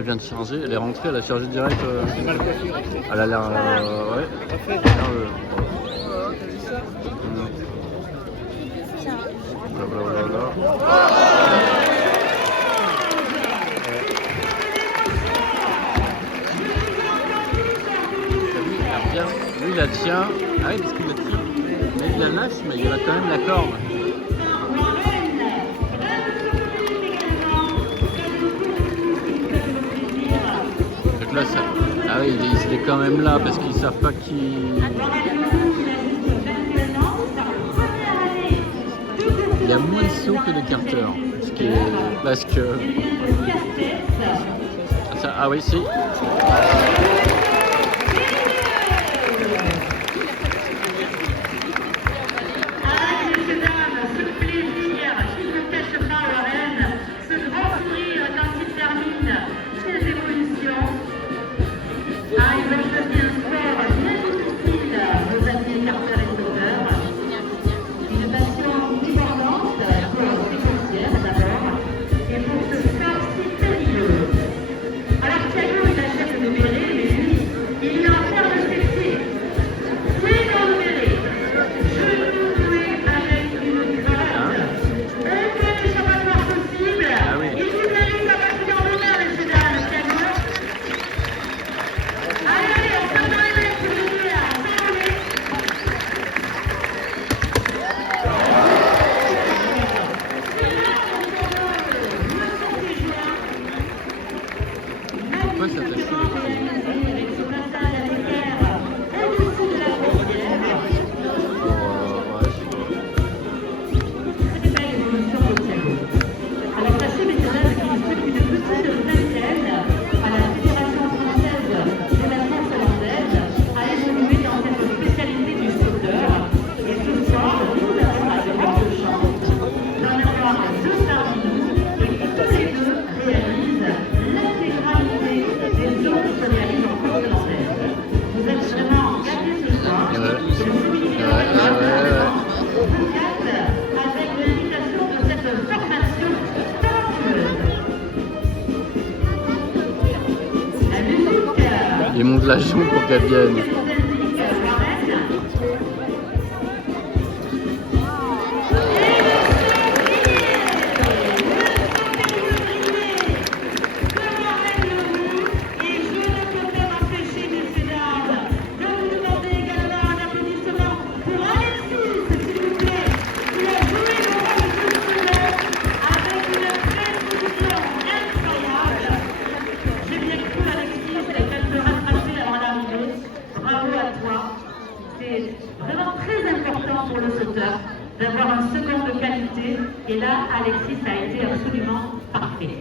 elle vient de charger, elle est rentrée, elle a chargé direct. C'est mal coiffé. Elle a l'air. Ouais. Parfait. Elle a l'air, Blablabla. Lui, il la tient. Ah oui, parce qu'il la tient. Mais il la lâche, mais il a quand même la corde. Donc là, ça... Ah oui, il est quand même là parce qu'ils savent pas qui. Il y a moins de sauts que de carteurs. Parce que. Ah oui, si. Ils montent la jambe pour qu'elle vienne. D'avoir un second de qualité, et là, Alexis a été absolument parfait.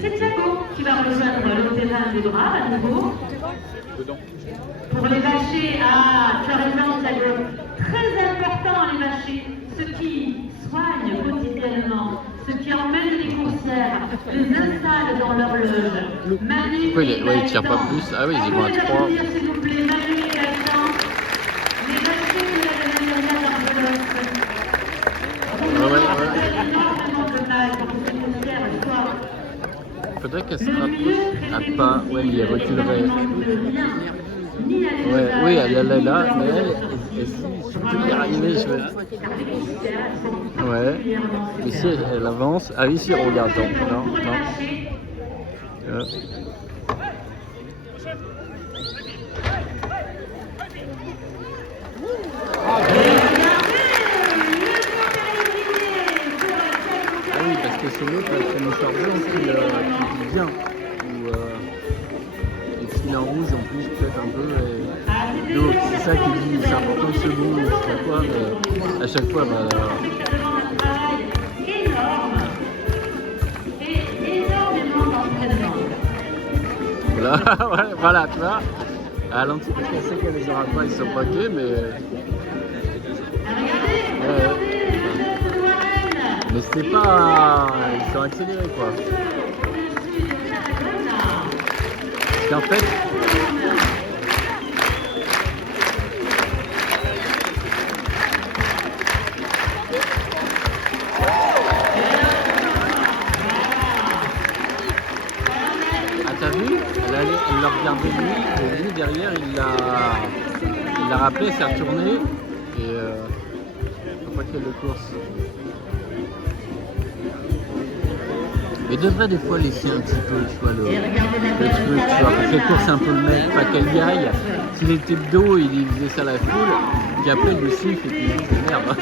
C'est Thiago qui va rejoindre le terrain des bras à nouveau. Pour les vachers, tu as raison Thiago, très important les vachers, ceux qui soignent quotidiennement, ceux qui emmènent les coursières, les installent dans leur loge. Manu, pourquoi il ne tire pas plus? Ah oui, ils vont à 3. S'il vous plaît, Manu et Gaëtan. Les vachers, vous avez mis dans l'enveloppe. Faudrait qu'elle se rapproche à pas. Ouais, mais elle reculerait. Ouais, oui, elle est là, mais elle si je peux y arriver, je vais. Ouais, mais si elle avance. Ah oui, si, regarde, attends. Non. Parce que c'est l'autre, c'est le chargeur qui vient. Et s'il est en rouge, en plus, peut-être un peu. Donc, c'est ça qui dit, c'est important de secondes, je sais pas quoi, mais à chaque fois, voilà, tu vois. À l'antique, elle sait qu'elle les aura pas, ils sont pas clés, mais. Mais c'était pas. Ils sont accélérés quoi. Parce qu'en fait. il a rappelé, s'est retourné et faut pas qu'il y ait de course. Il devrait des fois laisser un petit peu, tu vois, le truc, tu vois, pour qu'elle course un peu le mec, pas qu'elle y aille. S'il était de dos, il faisait ça à la foule, puis après il le siffle et puis il dit merde.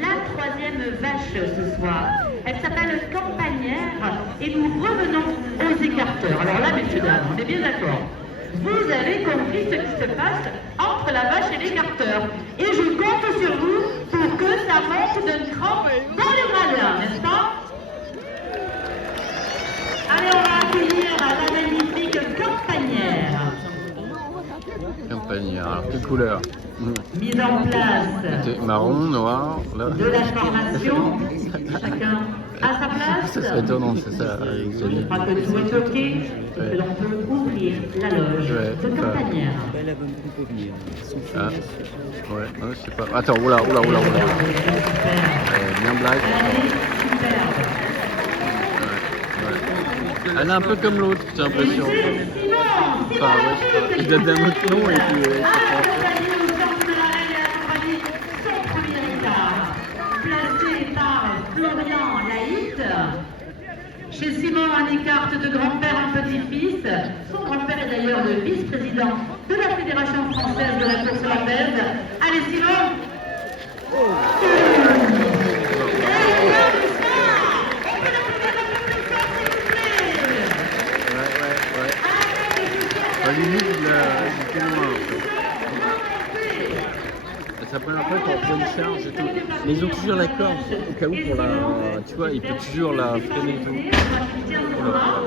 La troisième vache ce soir, elle s'appelle Campagnère et nous revenons aux écarteurs. Alors là, messieurs, dames, on est bien d'accord. Vous avez compris ce qui se passe entre la vache et l'écarteur. Et je compte sur vous pour que ça monte d'un cran dans les gradins, n'est-ce pas? Allez, on va accueillir la magnifique Campagnère. Campagnère, alors quelle couleur? Mise en place. C'était marron, noir, là. De la formation, chacun à sa place. Ça serait étonnant, c'est ça. Je crois que tout est ok et que l'on peut ouvrir la loge de Campagnère. Ah, ouais, je sais pas. Attends, oula. Bien blague. Ouais. Elle est un peu comme l'autre, j'ai l'impression. Enfin, ouais, je sais pas. Il donne un autre nom et puis ça prend. Florian Laït. Chez Simon, on écarte de grand-père en petit-fils. Son grand-père est d'ailleurs le vice-président de la Fédération française de la course hollandaise. Allez, Simon. À la limite, il était loin. C'est la première fois qu'on prend une charge et tout. Mais ils ont toujours la corde au cas où pour la. Tu vois, il peut toujours la freiner et tout.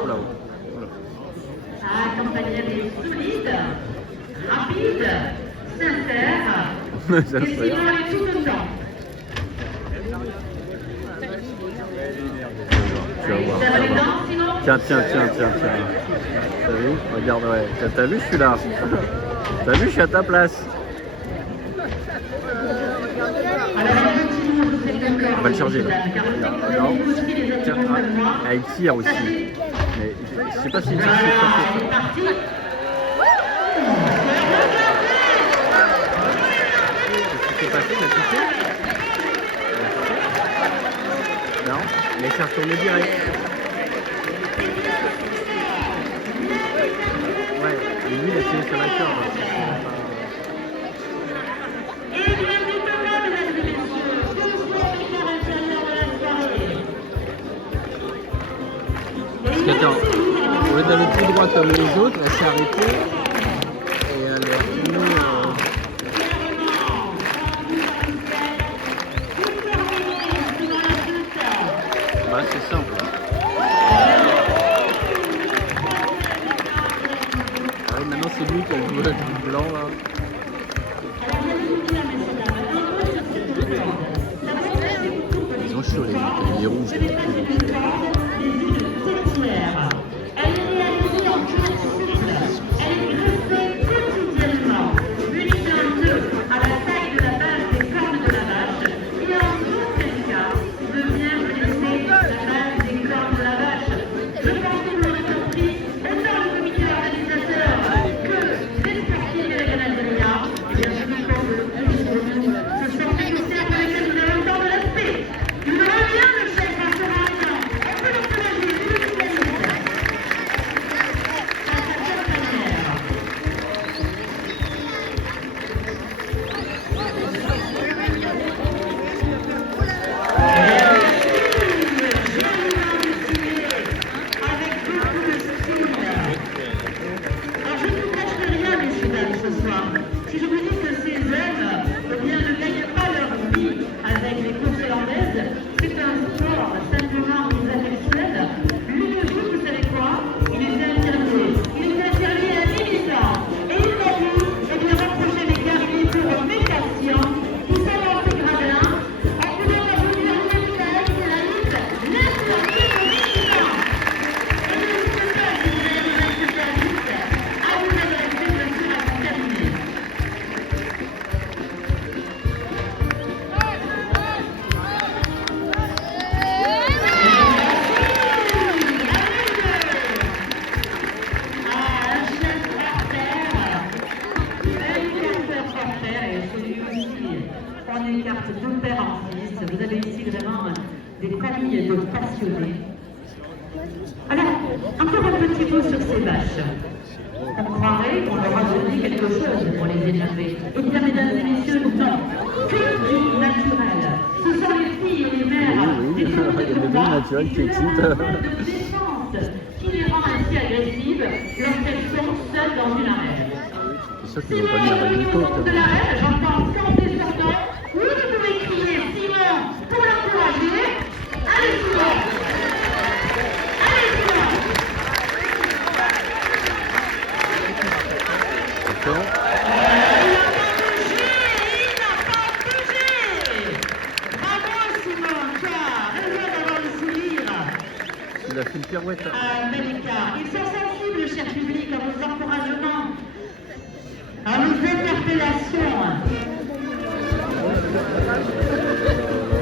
Oula. Ah, Campagnère est solide, rapide, sincère. Et sinon, elle est tout dedans. Tu vas voir. Serre les dents, sinon. Tiens. T'as vu? Regarde, ouais. T'as vu, je suis là. T'as vu, je suis à ta place. On va le charger là. Non. Tiens, elle tire aussi. Mais je sais pas si c'est ça. Qu'est-ce qui s'est passé? Elle a touché? Non, mais ça retourne direct. Ouais, et lui il a tiré sur la corde. Parce qu'attends, au lieu d'aller tout droit comme les autres, elle s'est arrêtée et elle est revenue. Bah c'est simple. Ah oui, maintenant c'est lui qui a le blanc là. Ils ont chaud les rouges. Elle est réalisée en cuir souple. Elle est graissée quotidiennement. Unie d'un nœud à la taille de la base des cornes de la vache. Et en aucun cas de bien blesser la base des cornes de la vache. Je pense que vous l'aurez compris, autant le comité organisateur que les sportifs et les Canadiens, et bien sûr, ce sportif au cercle avec lequel nous avons tant de respect. Nous avons bien le chef François Marion. On peut l'encourager, vous le félicitez. Si je vous dis que ces hommes ne gagnent pas leur vie avec les courses hollandaises, c'est un sport simplement intellectuel. L'une de vous savez quoi? Il était interdit. Il était interdit à 18 ans. Et il m'a dit, reprocher les carrières pour médiation qui sont dans ce gradin. En pouvant la vous dire que la liste laisse la vie aux militants. Et je ne sais pas si vous allez vous accepter la liste à vous des familles de passionnés. Alors, encore un petit mot sur ces vaches. On croirait qu'on leur a donné quelque chose pour les énerver. Eh bien, mesdames et messieurs, non. Que du naturel. Ce sont les filles et les mères Oui, il y a des données naturelles qui excitent. de défense qui les rend ainsi agressives lorsqu'elles sont seules dans une arène. C'est sûr qu'ils Simon, vont pas venir avec des au fond de côtes. l'arène, j'entends scanter son nom. Oui, vous pouvez crier Simon pour l'encourager. Allez, Simon! Allez, Simon! D'accord. Il n'a pas bougé! Bravo, Simon! Tu as raison d'avoir le sourire. Il a fait une pirouette. Bel écart. Ils sont sensibles, cher public, à vos encouragements, à vos interpellations.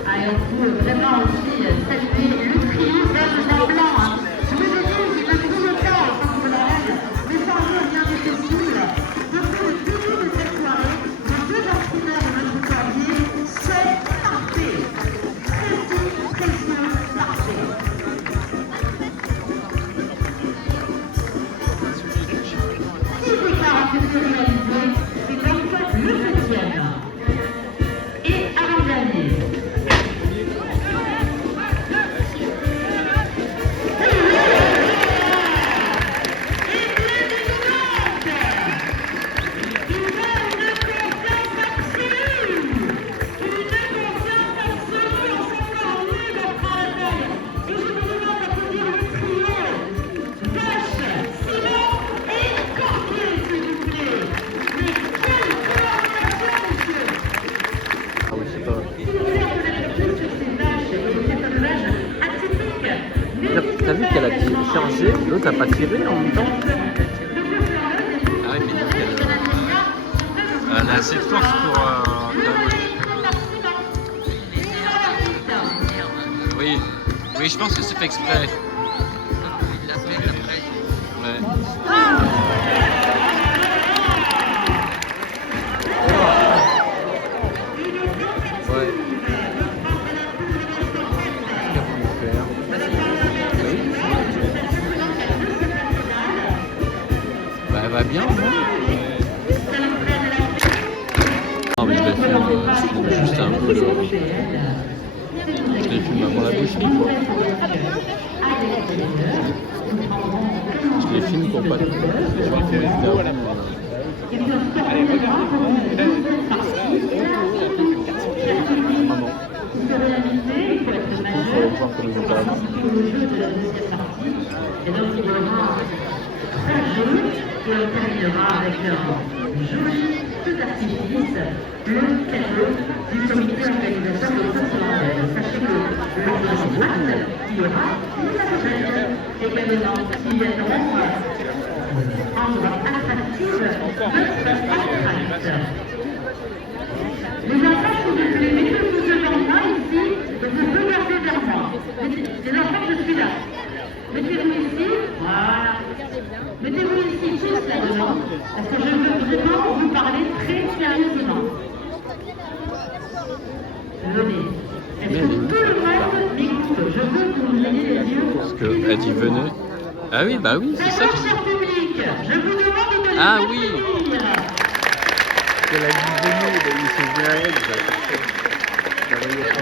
Et on peut vraiment aussi saluer le trio belge en blanc. Je vous ai dit, il ne trouve pas au centre de la règle, mais sans jour bien accessible. Depuis le début de cette soirée, les deux entraîneurs de notre clavier sont parfaits. Précieux, parfaits. 6 écarts ont été réalisés, c'est donc le 7e. Et avant-dernier. Ah oui, c'est pas. T'as vu qu'elle a chargé, l'autre n'a pas tiré en même temps. Ah oui, mais donc elle a assez de force pour. Oui, oui, je pense que c'est fait exprès. Il l'a fait après. Ouais. Ouais. Bah, elle va bien, moi. Non, mais je les filme juste un peu. Je les filme avant la boucherie, quoi. Je les filme pour pas. Je les fais vidéo à la main. Allez, regarde. Maman. Il faut voir comme ils ont pas avant. Et donc il y aura 3 jeux et on terminera avec un joli feu d'artifice, le cadeau du comité organisateur de Saint-Mandel. Sachez que lors de ce acte, il y aura une sacochette également qui viendront rendre attractive notre entracte. Les enfants, s'il vous plaît, mettez-vous devant moi ici et vous regardez vers moi. Les enfants, je suis là. Mettez-vous ici, voilà. Mettez-vous ici, tous là devant, parce que je veux vraiment vous parler très sérieusement. Venez. Est-ce que tout le monde m'écoute? Je veux que vous ayez les yeux. Parce qu'elle dit venez. Ah oui, bah oui, c'est ça. D'accord, cher public, je vous demande de Ah me oui. soutenir. Elle a dit venez, ils sont venus à elle. Ça va y être.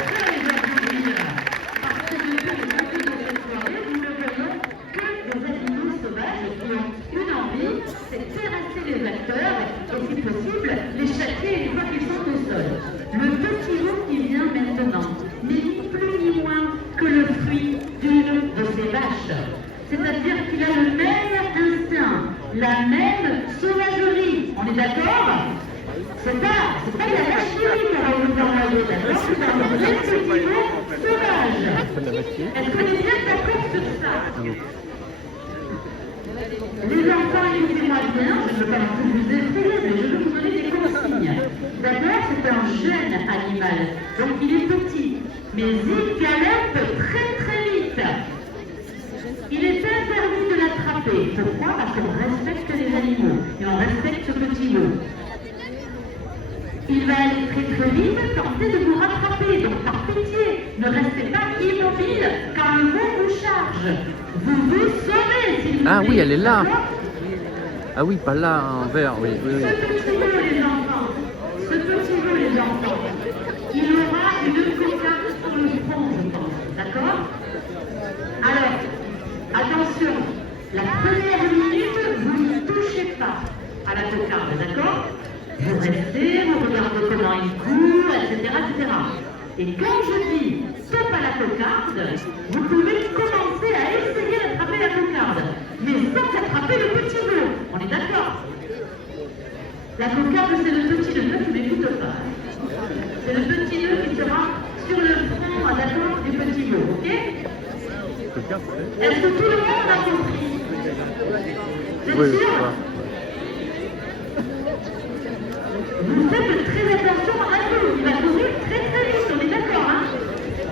C'est terrasser les acteurs et, si possible, les châtier une fois qu'ils sont au sol. Le petit loup qui vient maintenant n'est ni plus ni moins que le fruit d'une de ces vaches. C'est-à-dire qu'il a le même instinct, la même sauvagerie. On est d'accord? C'est pas de la vacherie qu'on va vous envoyer, d'accord? C'est un vrai petit loup sauvage. Est-ce qu'on est bien d'accord sur ça? Les enfants, écoutez-moi bien, je ne veux pas vous effrayer, mais je veux vous donner des consignes. D'abord, c'est un jeune animal, donc il est petit, mais il galope très très vite. Il est interdit de l'attraper. Pourquoi? Parce qu'on respecte les animaux et on respecte ce petit loup. Il va aller très très vite, tenter de vous rattraper, donc par pitié, ne restez pas immobile quand le vent vous charge. Vous vous sauvez, s'il vous plaît. Ah oui, elle est là. D'accord? Ah oui, pas là, en vert, oui, oui, oui. Ce petit mot, les enfants, il aura une cocarde sur le front, je pense. D'accord? Alors, attention, la première minute, vous ne touchez pas à la cocarde, d'accord? Vous restez, vous regardez comment il court, etc., etc. Et quand je dis stop à la cocarde, vous pouvez commencer à essayer d'attraper la cocarde, mais sans attraper le petit mot. On est d'accord? La cocarde, c'est le petit nœud, tu m'écoutes pas. C'est le petit nœud qui sera sur le front, d'accord, du petit mot, ok? Est-ce que tout le monde a compris? C'est Oui, sûr? ouais. Vous faites très attention à vous, il va courir très très vite, on est d'accord, hein?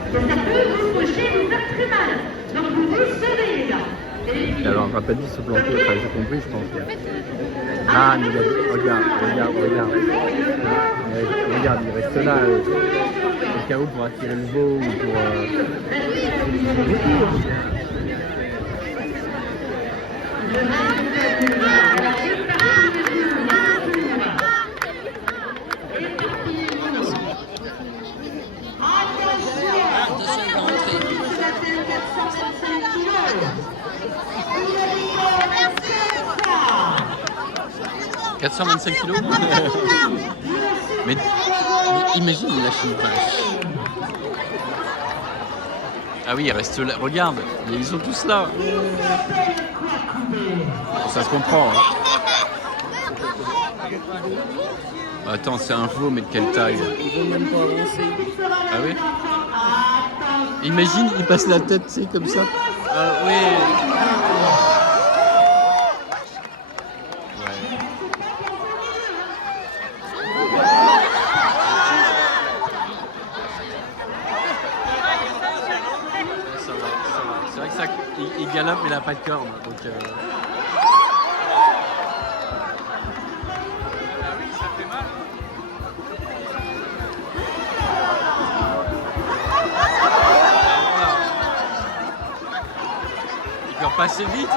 Et ça peut vous faucher et vous faire très mal. Donc vous vous sauvez, les gars. Et alors, on n'a pas dit se planter, enfin, j'ai compris, je pense. Ah, mais regarde. Regarde, il reste là, au cas où pour attirer le veau ou pour... « 425 kilos. Mais imagine, il lâche une vache. Ah oui, il reste là. Regarde, ils sont tous là. Ça se comprend. Hein. Attends, c'est un veau, mais de quelle taille? Ils vont même pas avancer. Ah oui? Imagine, il passe la tête, tu sais, comme ça. Ah oui. C'est vrai que ça, il galope mais il n'a pas de corne. Donc, ça fait mal. Il peut repasser vite,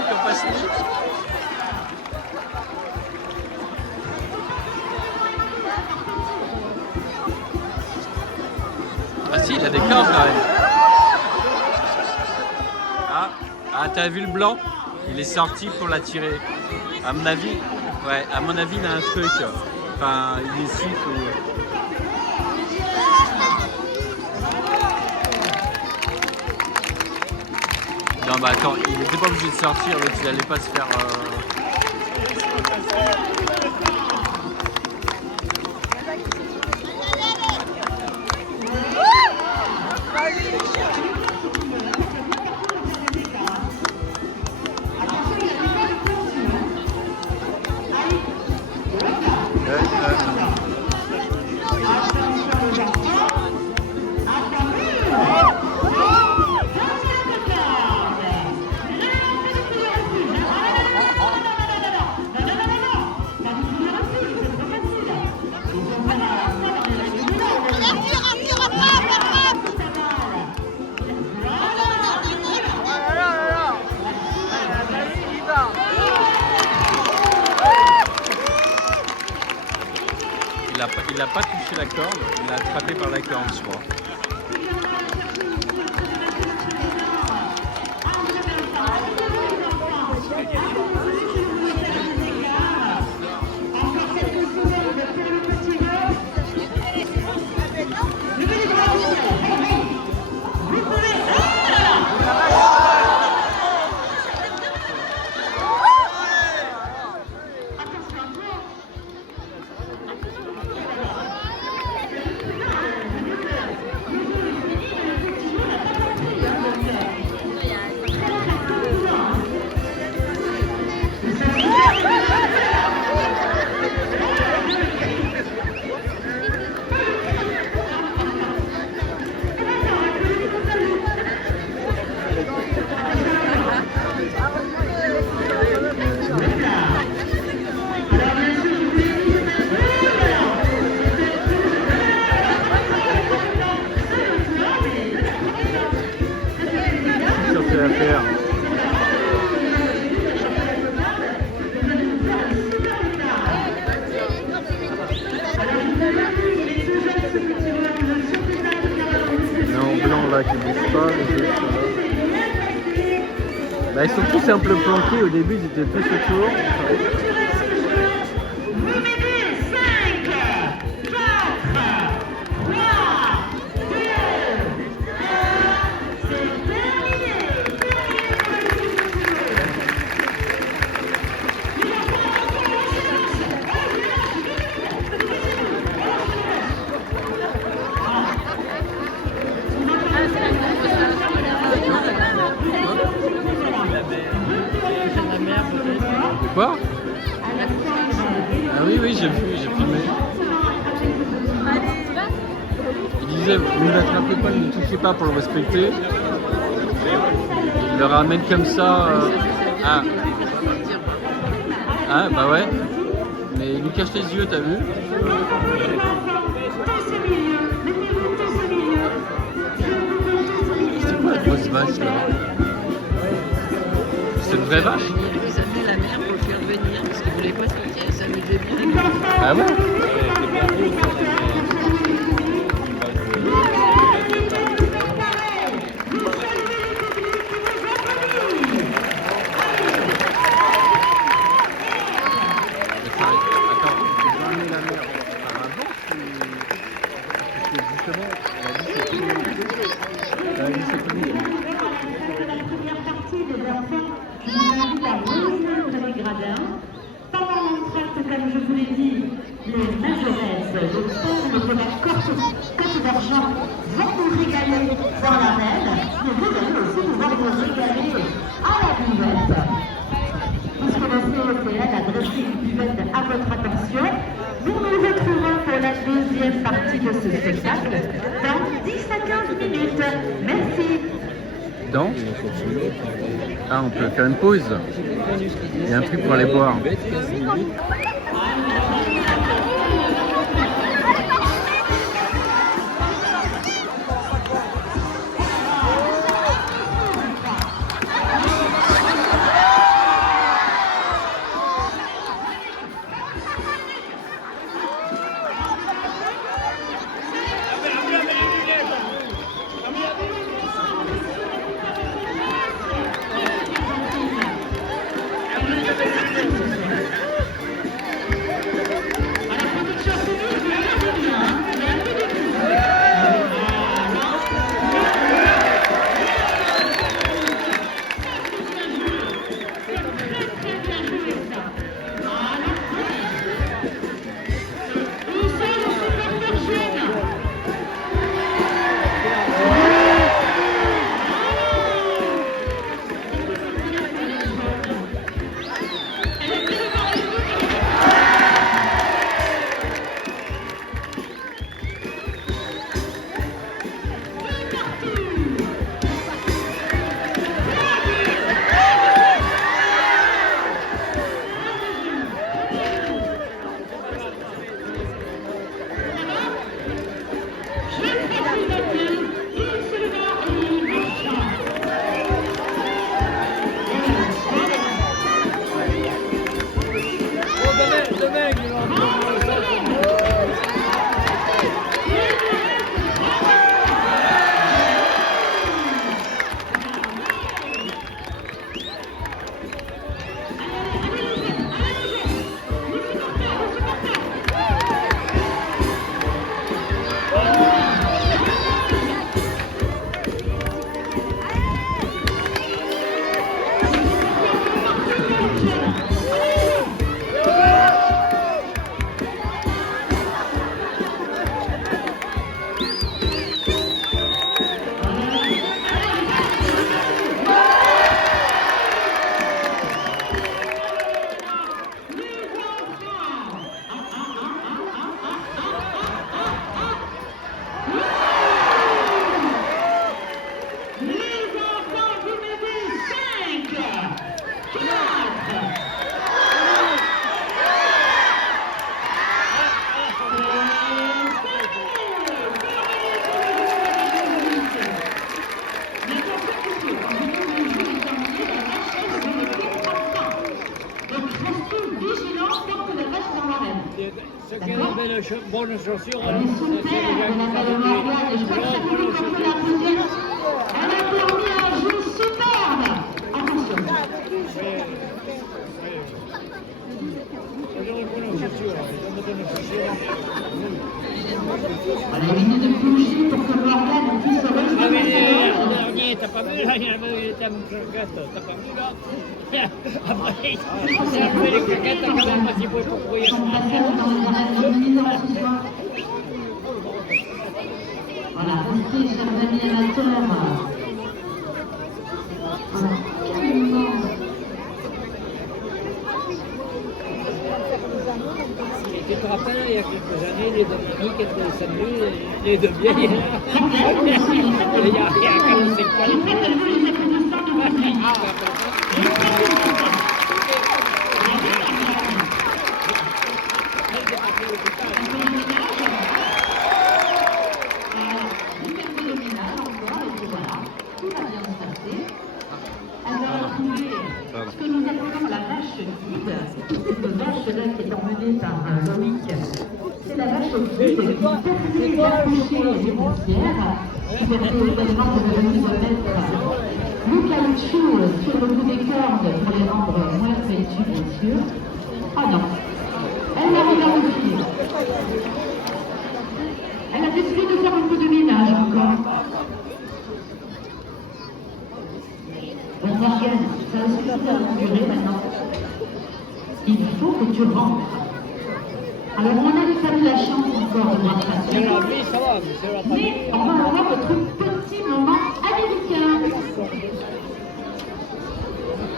Ah si, il a des cornes quand même. Ah, t'as vu le blanc? Il est sorti pour l'attirer. À mon avis, ouais, à mon avis, il a un truc. Enfin, il est souple ou... Non, bah attends, il n'était pas obligé de sortir, donc il allait pas se faire... Il n'a pas touché la corde, il l'a attrapé par la corde, je crois. là qui bougent pas, les autres sont là. Bah, ils sont tous un peu planqués, au début ils étaient tous autour. Quoi? Ah oui, oui, j'ai filmé. Il disait, ne l'attrapez pas, ne le touchez pas pour le respecter. Il le ramène comme ça. Ah. Ah, bah ouais. Mais il lui cache les yeux, t'as vu? C'est quoi la grosse vache là? C'est une vraie vache? Ils amenaient la mère pour le faire venir parce qu'ils ne voulaient pas sortir, ça s'amusait bien. Ah ouais? Comme je vous l'ai dit, les majoresses, le peuple de la Côte d'Argent vont nous régaler dans l'arène, mais vous allez aussi pouvoir vous régaler à la buvette. Puisque le CECL a dressé une buvette à votre attention, nous nous retrouvons pour la deuxième partie de ce spectacle dans 10 à 15 minutes. Merci. Dans? Ah, on peut faire une pause. Il y a un truc pour aller boire. ceux qui avaient de bonnes chaussures, Elle est super, Donatella Morgan, et je crois que ça public comme peut l'applaudir. Elle a fourni un jeu superbe. Attention. Voilà, il vient de plonger pour que Morgan puisse se rejoindre. Le dernier, t'as pas vu là, il était à mon croquette, t'as pas vu là. Après, il a fait les croquettes, t'as quand même pas si beau pour courir. Son passage dans les arènes dominantes ce soir. Voilà, restez, chers amis amateurs. Voilà, calmement. Tu te rappelles, il y a quelques années, les Dominiques étaient samedi, les deux vieilles. Il y a 45 ans. Ce que nous appelons la vache guide, cette vache-là qui est emmenée par Loïc, c'est la vache guide qui permet d'accoucher les poussières, qui permet également de venir mettre le caoutchouc sur le bout des cordes pour les rendre moins fêtus, bien sûr. Oh non, elle n'arrive à revenir. Elle a décidé de faire un peu de ménage encore. Bon, Morgan, ça a suffisamment duré maintenant. Il faut que tu rentres. Alors, on n'a pas eu la chance encore de rattraper. Mais on va avoir notre petit moment américain.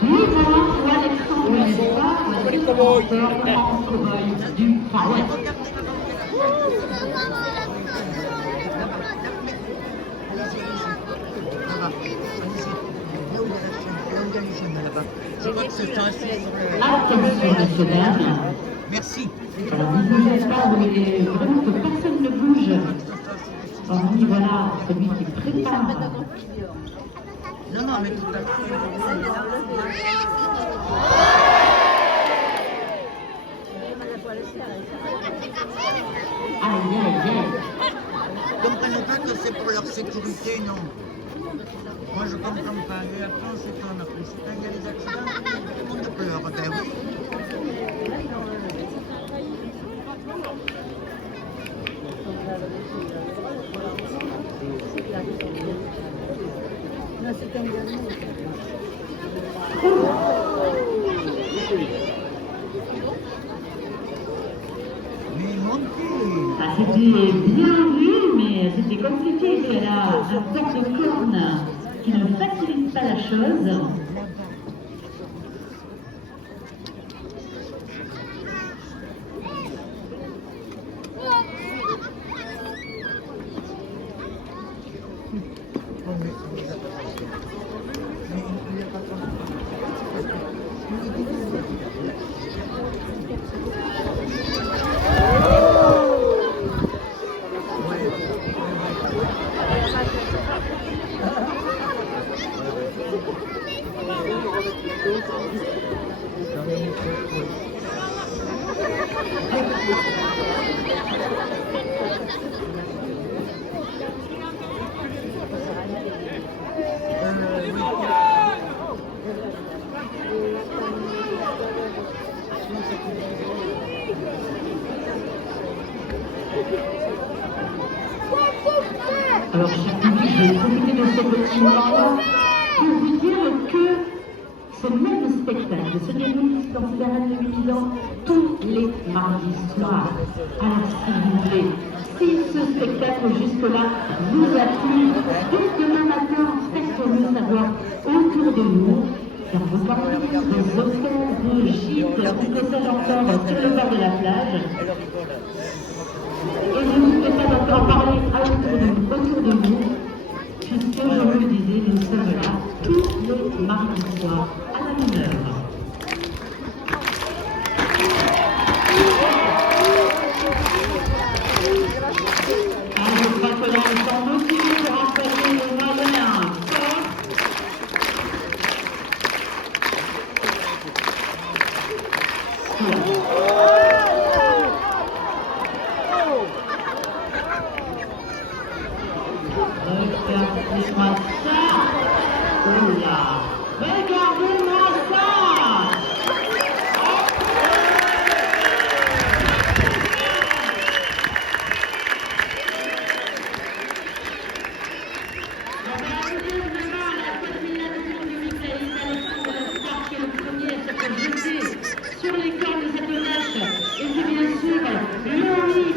Nous allons pour Alexandre Lestat, le transporteur en cow-boy du Far West. Je vois que c'est facile. Attention, messieurs, dames. Merci. Alors, ne bougez pas, vous voyez vraiment que personne ne bouge. Hormis, voilà, celui qui prépare. Non, non, mais tout à fait. Aïe, aïe, aïe. Comprenez pas que c'est pour leur sécurité, non. Moi, je comprends pas. Et après, on s'étonne. Après, c'est quand il y a les accidents, tout le monde pleure. Ben oui. Mais montez. Ah, c'était bien vu, mais c'était compliqué. Elle a un porte-corne qui ne facilite pas la chose. Alors, chers publics, je vais profiter de ce petit moment pour vous dire que ce même spectacle se déroule dans ces arènes de Milan tous les mardis soirs. Alors, s'il vous plaît, si ce spectacle jusque-là vous a plu, dès demain matin, faites-le savoir autour de nous, dans vos campings, vos hôtels, vos gîtes, ou que sais-je encore, sur le bord de la plage. Et je ne vais pas encore parler autour de nous, puisque, je vous le disais, nous sommes là tous les mardis soirs à la même heure. Ah, je crois que là, ils sont motivés pour employer les moyens forts.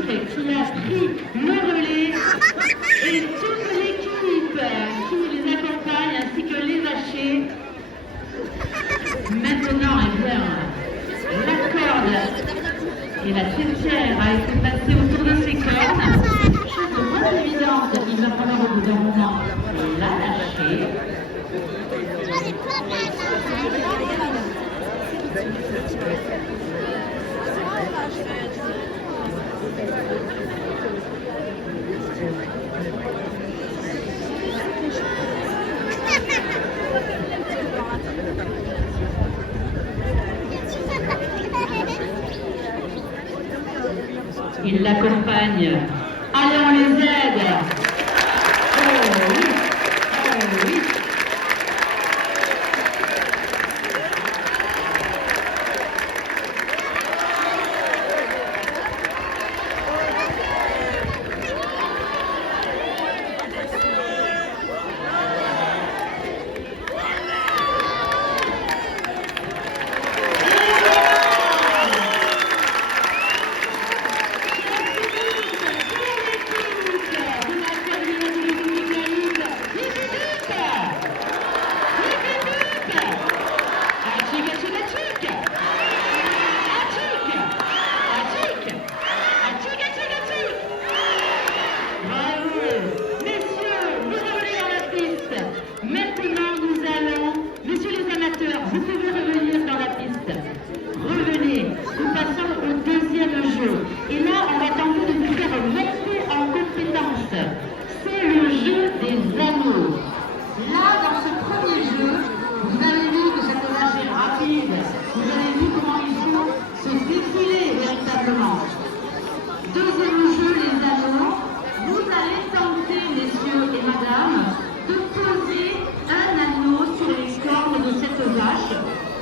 qui a pris le relais et toute l'équipe qui les accompagne ainsi que les vachers. Maintenant, eh bien, la corde et la têtière a été passée autour de ses cornes. Chose moins évidente, il va falloir au bout d'un moment la lâcher. Il l'accompagne. Allez, on les aide. Oh oui, oh oui.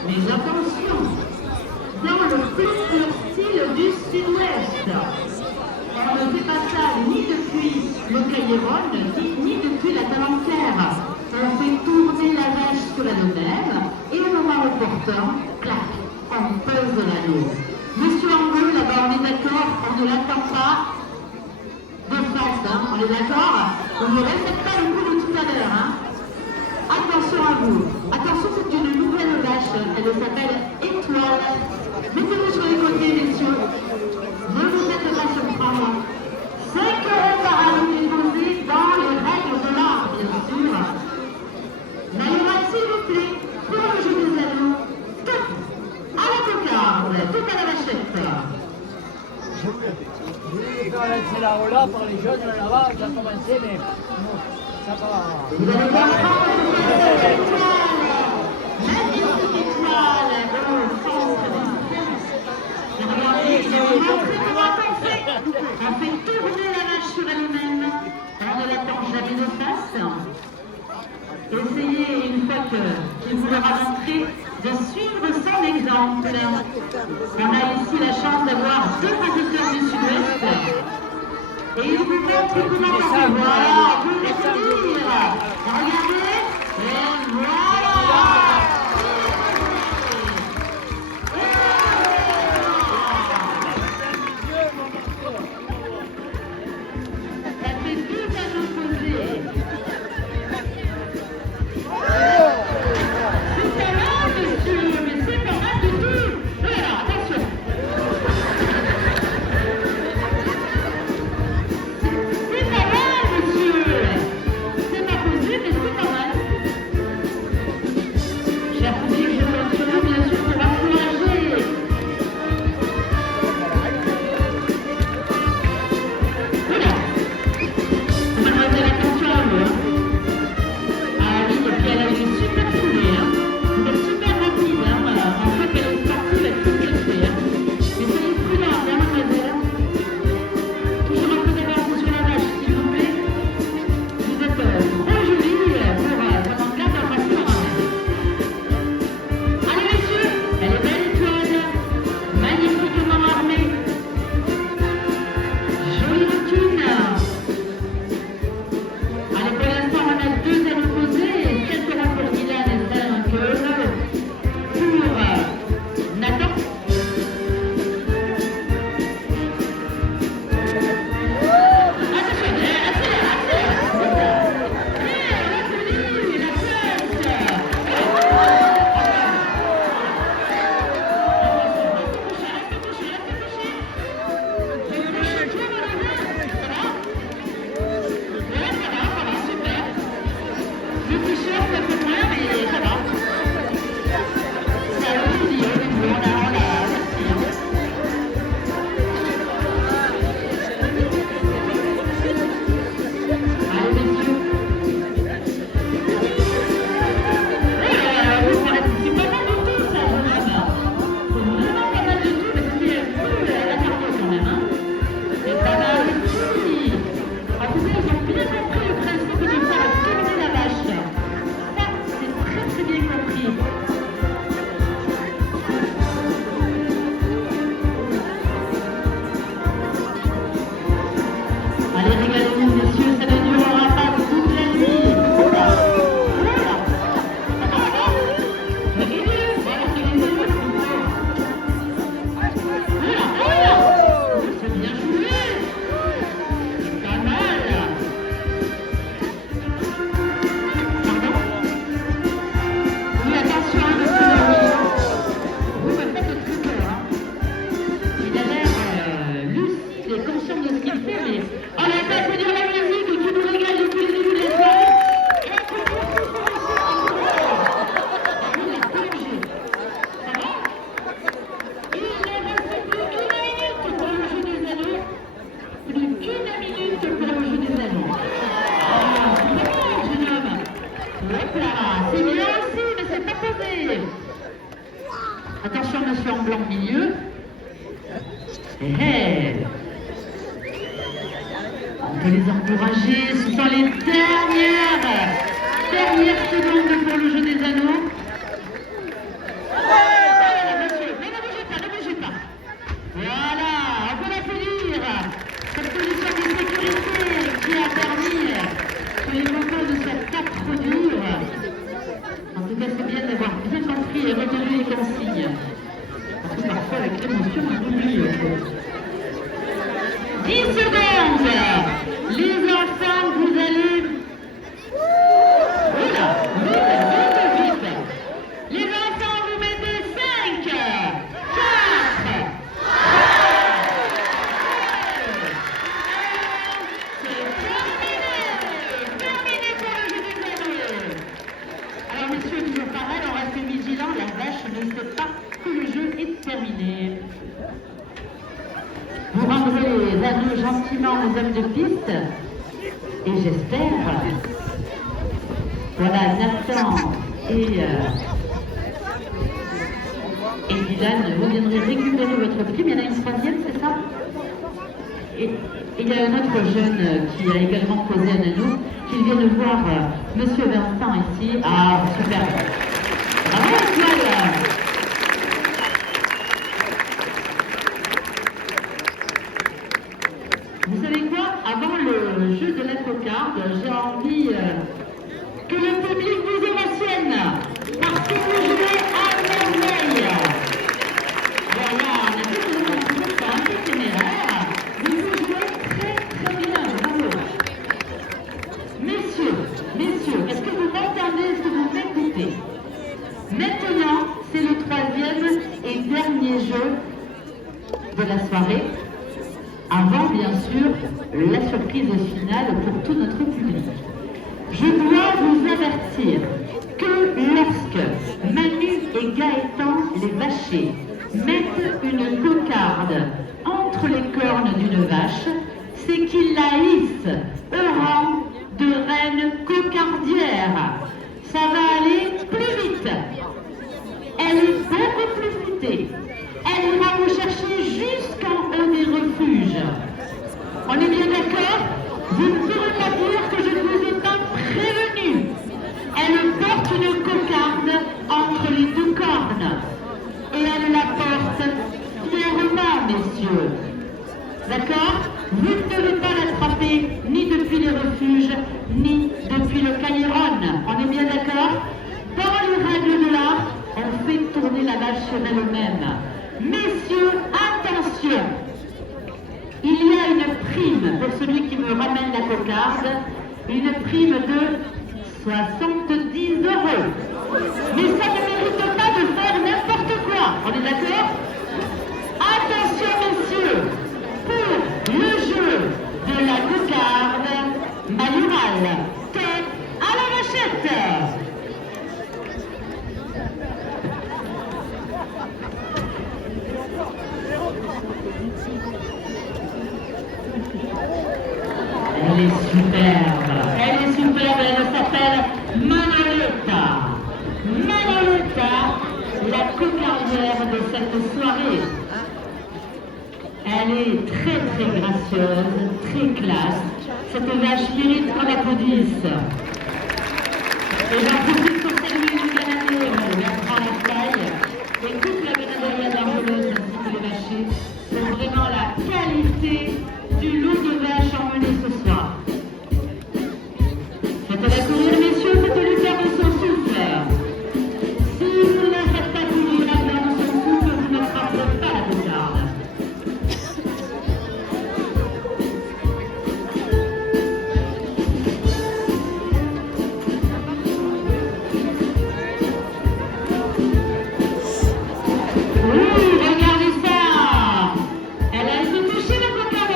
Mais attention, dans le pur style du sud-ouest, on ne fait pas ça ni depuis le Cailleron, ni depuis la Talanquère. On fait tourner la vache sur elle-même et au moment opportun, clac, on pèse l'anneau. Monsieur Angot, là-bas, on est d'accord, on ne l'attend pas de face, hein, on est d'accord? On ne répète pas le coup de tout à l'heure, hein. Attention à vous, attention, c'est une nouvelle vache, elle s'appelle Étoile. Mettez-vous sur les côtés, messieurs, ne vous faites pas surprendre. 5 € par an déposés dans les règles de l'art, bien sûr. Maïra, s'il vous plaît, pour le jeu des anneaux, tout à la cocarde, tout à la vachette. Oui, faire lancer la roula par les jeunes là-bas, ça a commencé, mais ça va. Vous allez voir cette étoile, magnifique étoile, au centre des et regardez, c'est vraiment très bien. On fait tourner la vache sur elle-même, on ne l'attend jamais de face. Essayez, une fois qu'il vous l'aura montré, de suivre son exemple. On a ici la chance d'avoir 2 visiteurs du sud-ouest. Et ils vous montrent comment on fait. Voilà, vous le laissez dire. Regardez, et voilà. Ça fait 2 anneaux posés. C'est pas mal, monsieur, mais c'est pas mal du tout. Voilà, attention. C'est pas mal, monsieur. C'est pas possible, mais c'est pas mal. On peut les encourager, ce sont les dernières secondes pour le jeu des anneaux. Monsieur, ne bougez pas. Voilà, on peut l'applaudir. Cette position de sécurité qui a permis que les concours ne soient pas trop durs. En tout cas, c'est bien d'avoir bien compris et retenu les consignes. Parce que parfois, avec l'émotion, on oublie. 10 secondes. Les enfants, vous allez... Voilà, vite. Les enfants, vous mettez 5, 4, c'est terminé pour le jeu des anneaux. Alors, messieurs, toujours pareil, on reste vigilant, la vache ne sait pas que le jeu est terminé. Vous rendrez les anneaux gentiment aux hommes de piste et j'espère, voilà, Nathan et Dylan, vous viendrez récupérer votre prime. Il y en a une troisième, c'est ça? Et il y a un autre jeune qui a également posé un anneau, qui vient de voir Monsieur Vincent ici. Ah, super! Bravo, Étoile! Vous savez quoi? Avant le jeu de la cocarde, j'ai envie que le public vous ovationne parce que vous jouez à merveille. Voilà, on a vu que vous êtes un peu téméraire. Vous jouez très bien, bravo. Messieurs, est-ce que vous m'entendez? Est-ce que vous m'écoutez? Maintenant, c'est le troisième et dernier jeu de la soirée. Avant, bien sûr, la surprise finale pour tout notre public. Je dois vous avertir que lorsque Manu et Gaëtan, les vachers, mettent une cocarde entre les cornes d'une vache, c'est qu'ils la hissent au rang de reine cocardière. Ça va aller plus vite. Elle est beaucoup plus futée. Elle ira vous chercher jusqu'en haut des refuges. On est bien d'accord? Vous ne pourrez pas dire que je ne vous ai pas prévenu. Elle porte une cocarde entre les deux cornes. Et elle la porte fièrement, messieurs. D'accord? Vous ne devez pas l'attraper ni depuis les refuges, ni depuis le Cairon. On est bien d'accord? Dans les règles de l'art, on fait tourner la vache sur elle-même. Messieurs, attention! Il y a une prime pour celui qui me ramène la cocarde, une prime de 70 €. Mais ça ne mérite pas de faire n'importe quoi, on est d'accord? Attention messieurs, pour le jeu de la cocarde, Malural, tête à la vachette! Elle est superbe, elle s'appelle Manoletta. Manoletta, la cocardière de cette soirée. Elle est très gracieuse, très classe. Cette vache mérite qu'on l'applaudisse. Et j'en profite pour saluer le Canadien, Bertrand Lastaille, et toute la Grenadilla d'Argelos ainsi que les vachers, pour vraiment la qualité du lot de vaches emmené ce soir. Faites-la courir, messieurs, faites-lui perdre son souffle. Si vous ne la faites pas courir à perdre son souffle, vous ne frapperez pas la cocarde. Oui, regardez ça! Elle a été touchée la cocarde.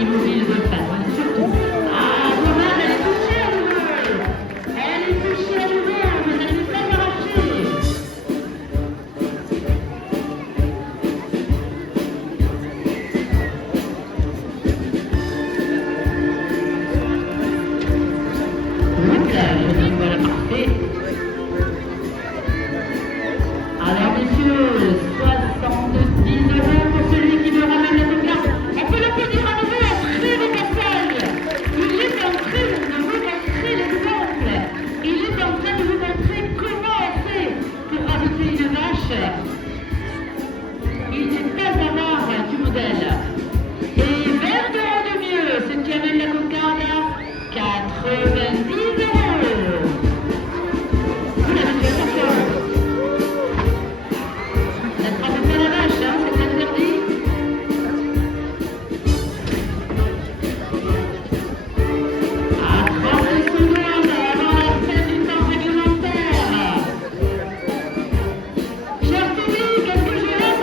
immobile de face, surtout. Ah, dommage, elle est touchée à nouveau. Elle est touchée à nouveau, mais elle ne peut pas s'arracher. Voilà, parfait. Alors, messieurs, 70 € pour celui qui me ramène la carte. On peut l'applaudir à nouveau, un très beau passage. Il est en train de vous montrer l'exemple. Il est en train de vous montrer comment on fait pour rajouter une vache. Il n'est pas avare du modèle. Et 20 € de mieux, ce qui amène la cocarde à 90 €. Vous l'avez fait attention. N'attrapez pas la vache, hein, c'est interdit. À 30 secondes avant la fin du temps réglementaire. Cher public, est-ce que je laisse?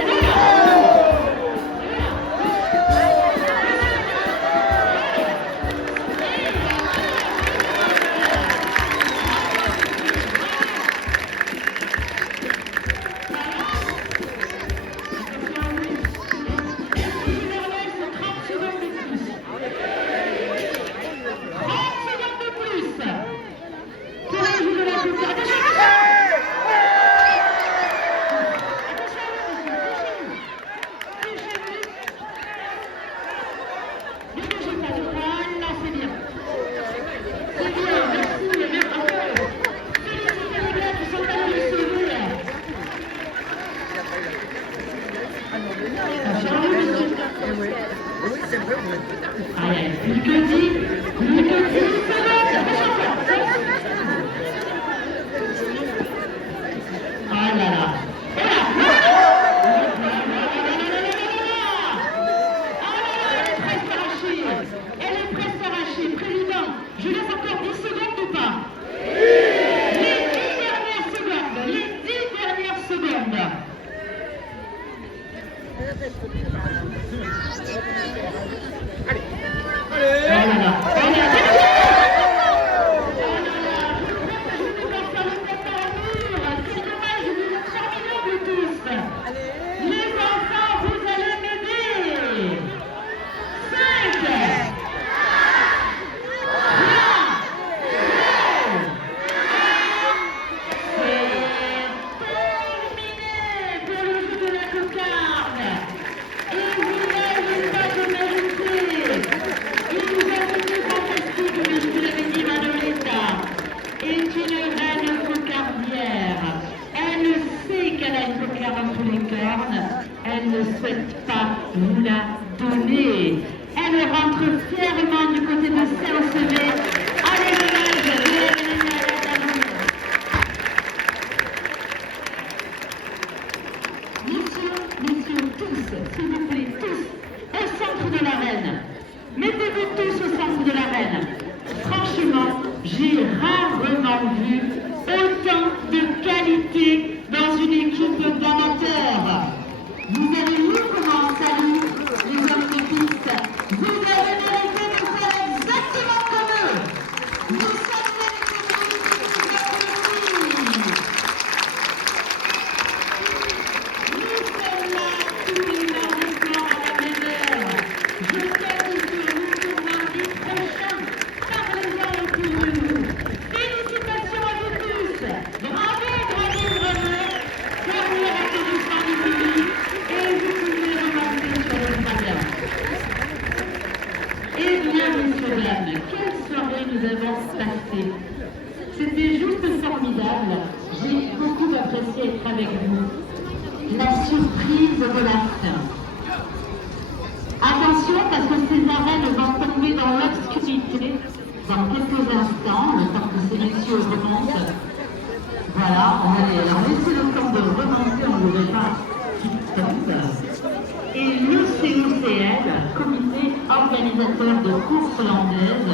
Ah là là. Elle est presque arrachée. Président, je laisse encore 10 secondes ou pas? Les 10 dernières secondes. Les 10 dernières secondes. Oh là là. Elle ne souhaite pas vous la donner. Elle rentre fièrement du côté de Saint-Sevé. Allez, messieurs, tous, s'il vous plaît, tous, au centre de l'arène. Mettez-vous tous au centre de l'arène. Franchement, j'ai rarement vu autant de qualité dans une équipe d'amateurs. Vous avez vu comment on salue les hommes de piste. Vous avez mérité de faire exactement comme eux. Nous sommes mérités de Nous sommes là tous les mardis soirs à la même heure. Je compte sur vous pour mardi prochain. Parlez-en autour de vous. Félicitations à vous tous. Bravo, bravo, bravo. Dernier applaudissement du public. Et vous pouvez remonter sur le gradin. Eh bien, messieurs, dames, quelle soirée nous avons passée. C'était juste formidable. J'ai beaucoup apprécié être avec vous. La surprise de la fin. Attention, parce que ces arènes vont tomber dans l'obscurité dans quelques instants, le temps que ces messieurs remontent. Voilà, on va leur laisser le temps de remonter, on ne voudrait pas qu'ils tombent. Et le COCL, comité organisateur de course hollandaise,